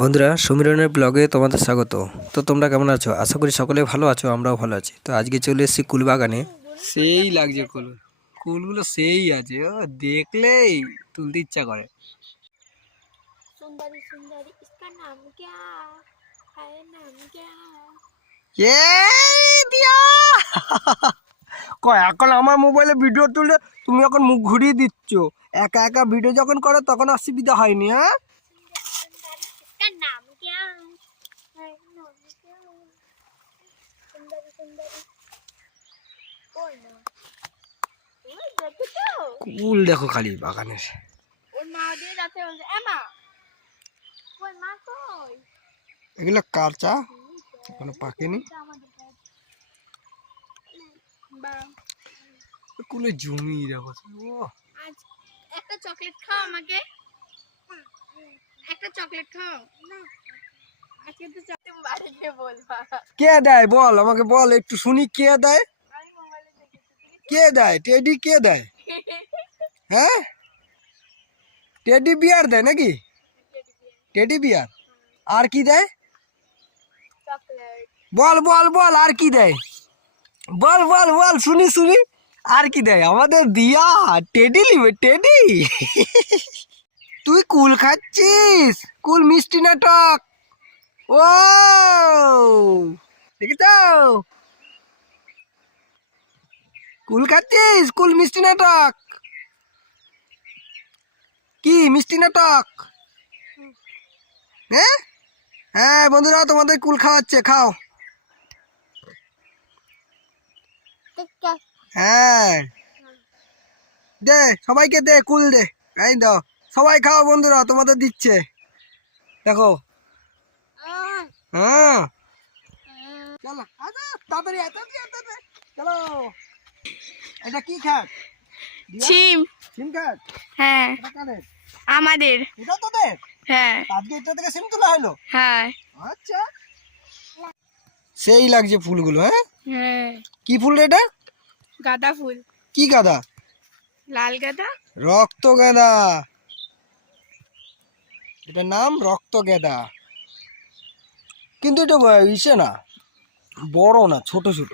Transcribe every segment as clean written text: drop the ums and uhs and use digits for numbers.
বন্ধুরা, সমীরনের ব্লগে তোমাদের স্বাগত। তো তোমরা কেমন আছো? আশা করি সকলে ভালো আছো, আমরাও ভালো আছি। তো আজকে চলে এসেছি কুলবাগানে। সেই লাগছে কুলগুলো সেই আছে, ও দেখলেই তুলতে ইচ্ছা করে। सुंदरी सुंदरी इसका नाम क्या है नाम क्या এখন আমার মোবাইলে ভিডিও তুললে তুমি এখন মুখ ঘুরিয়ে দিচ্ছ। একা একা ভিডিও যখন করো তখন অসুবিধা হয়নি। হ্যাঁ, सुंदरी इसका नाम क्या है नाम क्या सुंदरी सुंदरी कोई ना ওই দেখো তো কুল দেখো খালি বাগানের। ওর মা দিয়ে যাচ্ছে বলছে এমা কই মা কই এগুলো কাঁচা, এখনো পাকেনি। বা কুলে জমি দেখো। আজ একটা চকলেট খাও আমাকে একটা চকলেট খাও না আজকে তো চকলেট বাড়ি গিয়ে বলবা কে দেয় বল, আমাকে বল একটু শুনি। কে দেয়? আমি মোবাইলে দেখেছি কে দেয়? টেডি কে দেয়? হ্যাঁ, টেডি বিয়ার দেয় নাকি? Teddy bear. আর কি দেয়? চকলেট বল বল বল, আর কি দেয়? বল বল বল, শুনি শুনি। আর কি দেয় আমাদের দিয়া? টেডি নিবে, টেডি। তুই কুল খাচ্ছিস? কুল মিষ্টি নাটক। ও দেখেছ, কুল খাচ্ছিস? কুল মিষ্টি নাটক। কি মিষ্টি নাটক? হ্যাঁ হ্যাঁ বন্ধুরা, তোমাদের কুল খাওয়াচ্ছে, খাও। হ্যাঁ, দে সবাইকে দে, কুল দে। এই দাও, সবাই খাও বন্ধুরা, তোমাদের দিচ্ছে। দেখো। হ্যাঁ, চলো তাড়াতাড়ি তাড়াতাড়ি চলো। এটা কি খাট? সিম সিম খাট? হ্যাঁ এটা কাদের? আমাদের এটা তোদের? হ্যাঁ আজকে এটা থেকে সিম তোলা হলো? হ্যাঁ আচ্ছা, সেই লাগছে ফুলগুলো। হ্যাঁ, হ্যাঁ কি ফুল রে এটা? গাঁদা ফুল কি গাঁদা? লাল গাঁদা রক্ত গাঁদা। এটার নাম রক্ত গাঁদা। কিন্তু এটা ইসে না, বড় না, ছোট ছোট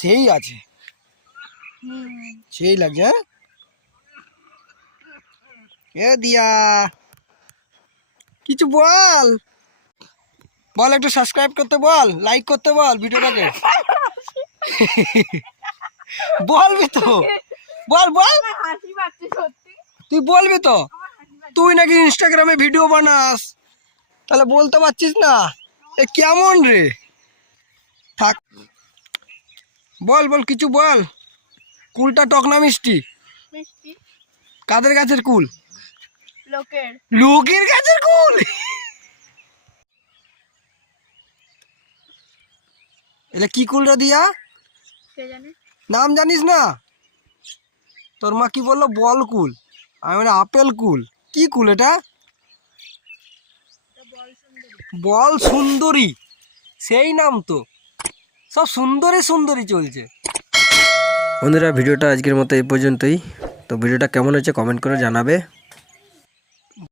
সেই আছে। সেই লাগছে। হ্যাঁ, এ দিয়া কিছু বল, বল একটু সাবস্ক্রাইব করতে বল, লাইক করতে বল ভিডিওটাকে। বলবি তো, বল বল, হাসি পাচ্ছে সত্যি তুই বলবি তো। তুই নাকি ইনস্টাগ্রামে ভিডিও বানাস, তাহলে বলতে পারছিস না? এ কেমন রে? থাক, বল বল কিছু বল। কুলটা টক না মিষ্টি? মিষ্টি কাদের গাছের কুল? লোকের লোকের গাছের কুল। এটা কি কুল রে দিয়া? কে জানে নাম জানিস না? তোর মা কি বললো? বল কুল। আমি বলি আপেল কুল। কি কুল এটা? বল সুন্দরী, সেই নাম তো। সব সুন্দরী সুন্দরী চলছে। বন্ধুরা, ভিডিওটা আজকের মতো এই পর্যন্তই। তো ভিডিওটা কেমন হয়েছে কমেন্ট করে জানাবে।